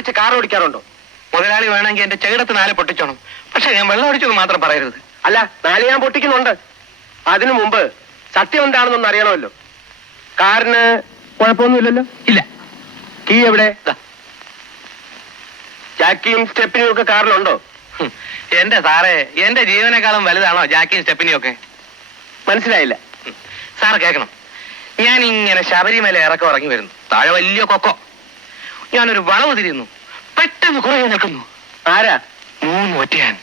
വെള്ളമടിച്ച് car ഓടിക്കാറുണ്ടോ? മുതലാളി വേണമെങ്കിൽ എന്റെ ചെകിടത്ത് 4 പൊട്ടിച്ചോണം. പക്ഷെ ഞാൻ വെള്ളമടിച്ചത് മാത്രം പറയരുത്. അല്ല, 4 ഞാൻ പൊട്ടിക്കുന്നുണ്ട്. അതിനു മുമ്പ് സത്യം എന്താണെന്നൊന്ന് അറിയണമല്ലോ. കാറിന് കുഴപ്പമൊന്നുമില്ലല്ലോ? ഇല്ല. കീ എവിടെ? ജാക്കിയും സ്റ്റെപ്പിനും ഒക്കെ കാറിലുണ്ടോ? എന്റെ സാറേ, എന്റെ ജീവനേക്കാളും വലുതാണോ ജാക്കിയും സ്റ്റെപ്പിനും ഒക്കെ? മനസ്സിലായില്ല. സാറ് കേൾക്കണം. ഞാൻ ഇങ്ങനെ ശബരിമല ഇറക്കം ഇറങ്ങി വരുന്നു. താഴെ വലിയ കൊക്കോ. ഞാനൊരു വളവ് തിരിയുന്നു. പെട്ടെന്ന് കുറേ നിൽക്കുന്നു. ആരാ? 3 ഒറ്റയാൻ.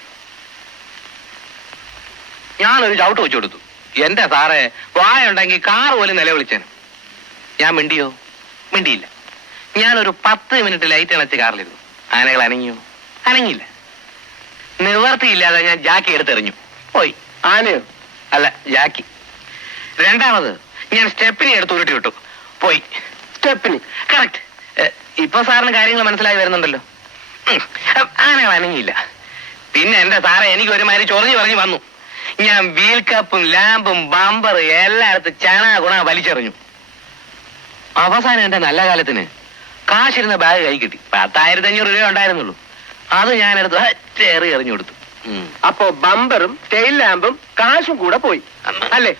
ഞാനൊരു ചവിട്ട് വെച്ചു കൊടുത്തു. എന്റെ സാറേ, വായുണ്ടെങ്കിൽ കാർ പോലും നിലവിളിച്ചേനും. ഞാൻ മിണ്ടിയോ? മിണ്ടിയില്ല. ഞാനൊരു 10 മിനിറ്റ് ലൈറ്റ് അണച്ച് കാറിലിരുന്നു. ആനകൾ അനങ്ങിയോ? അനങ്ങിയില്ല. നിവർത്തിയില്ലാതെ ഞാൻ ജാക്കി എടുത്തെറിഞ്ഞു. പോയി. ആനയോ? അല്ല, ജാക്കി. രണ്ടാമത് ഞാൻ സ്റ്റെപ്പിനെ എടുത്ത് ഉരുട്ടി വിട്ടു. പോയി. സ്റ്റെപ്പിനി? കറക്റ്റ്. ഇപ്പൊ സാറിന് കാര്യങ്ങൾ മനസ്സിലായി വരുന്നുണ്ടല്ലോ. ആനകൾ അനങ്ങിയില്ല. പിന്നെ എന്റെ സാറെ, എനിക്ക് ഒരുമാതിരി ചൊറിഞ്ഞു പറഞ്ഞു വന്നു. ഞാൻ വീൽ കപ്പും ലാമ്പും ബമ്പർ എല്ലായിടത്തും ഗുണ വലിച്ചെറിഞ്ഞു. അവസാനം എന്റെ നല്ല കാലത്തിന് കാശിരുന്ന ബാഗ് കൈ കിട്ടി. 10,500 രൂപ ഉണ്ടായിരുന്നുള്ളൂ. അത് ഞാനെടുത്ത് ചേറി എറിഞ്ഞു കൊടുത്തു. അപ്പോ ബമ്പറും ടെയിൽ ലാമ്പും കാശും കൂടെ പോയി അല്ലേ?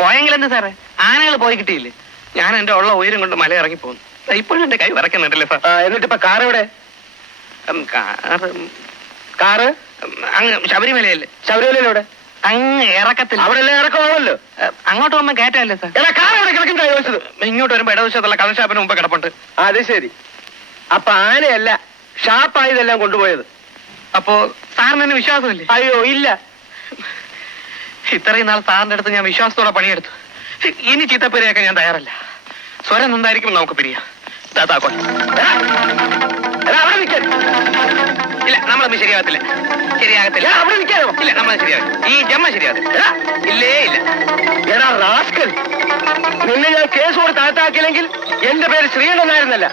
പോയെങ്കിലെന്ത് സാറേ, ആനകൾ പോയി കിട്ടിയില്ലേ? ഞാൻ എന്റെ ഉള്ള ഉയരം കൊണ്ട് മല ഇറങ്ങി പോകുന്നു. ഇപ്പോഴും എന്റെ കൈ വിറക്കുന്നുണ്ടല്ലേ സാർ? എന്നിട്ട് ഇപ്പൊ കാർ എവിടെ? കാറ് അങ്ങ് ശബരിമലയല്ലേ? ശബരിമലയിലെവിടെ? അങ്ങ് ഇറക്കത്തിൽ. അവിടെ എല്ലാം ഇറക്കമാണല്ലോ. അങ്ങോട്ട് പോകുമ്പോ കയറ്റല്ലേ സാർ? കാർ എവിടെ കിടക്കുന്ന ചോദിച്ചത്? ഇങ്ങോട്ട് വരുമ്പോ ഇടവശത്തുള്ള കള്ളഷാപ്പിന് മുമ്പ് കിടപ്പുണ്ട്. അത് ശരി. അപ്പൊ ആനയല്ല, ഷാപ്പായതെല്ലാം കൊണ്ടുപോയത്. അപ്പോ സാറിന് എന്നെ വിശ്വാസമില്ലേ? അയ്യോ ഇല്ല. ഇത്രയും നാൾ സാറിന്റെ അടുത്ത് ഞാൻ വിശ്വാസത്തോടെ പണിയെടുത്തു. ഇനി ചീത്തപ്പേരെയൊക്കെ ഞാൻ തയ്യാറല്ല. സ്വരം എന്തായിരിക്കും നമുക്ക് പിരിയാം. ഇല്ല, നമ്മളൊന്നും ശരിയാകത്തില്ല. ശരിയാകത്തില്ല. അവിടെ നിൽക്കാനോ? ഇല്ല, നമ്മൾ ശരിയാകത്തില്ല. ഈ ജമ്മ ശരിയാകത്തില്ല. ഇല്ലേ ഇല്ല. എടാ റാസ്കൽ, നിന്നെ ഞാൻ കേസ് കൊടുത്ത് അകത്താക്കിയില്ലെങ്കിൽ എന്റെ പേര് ശ്രീകണ്ഠനായിരുന്നല്ല.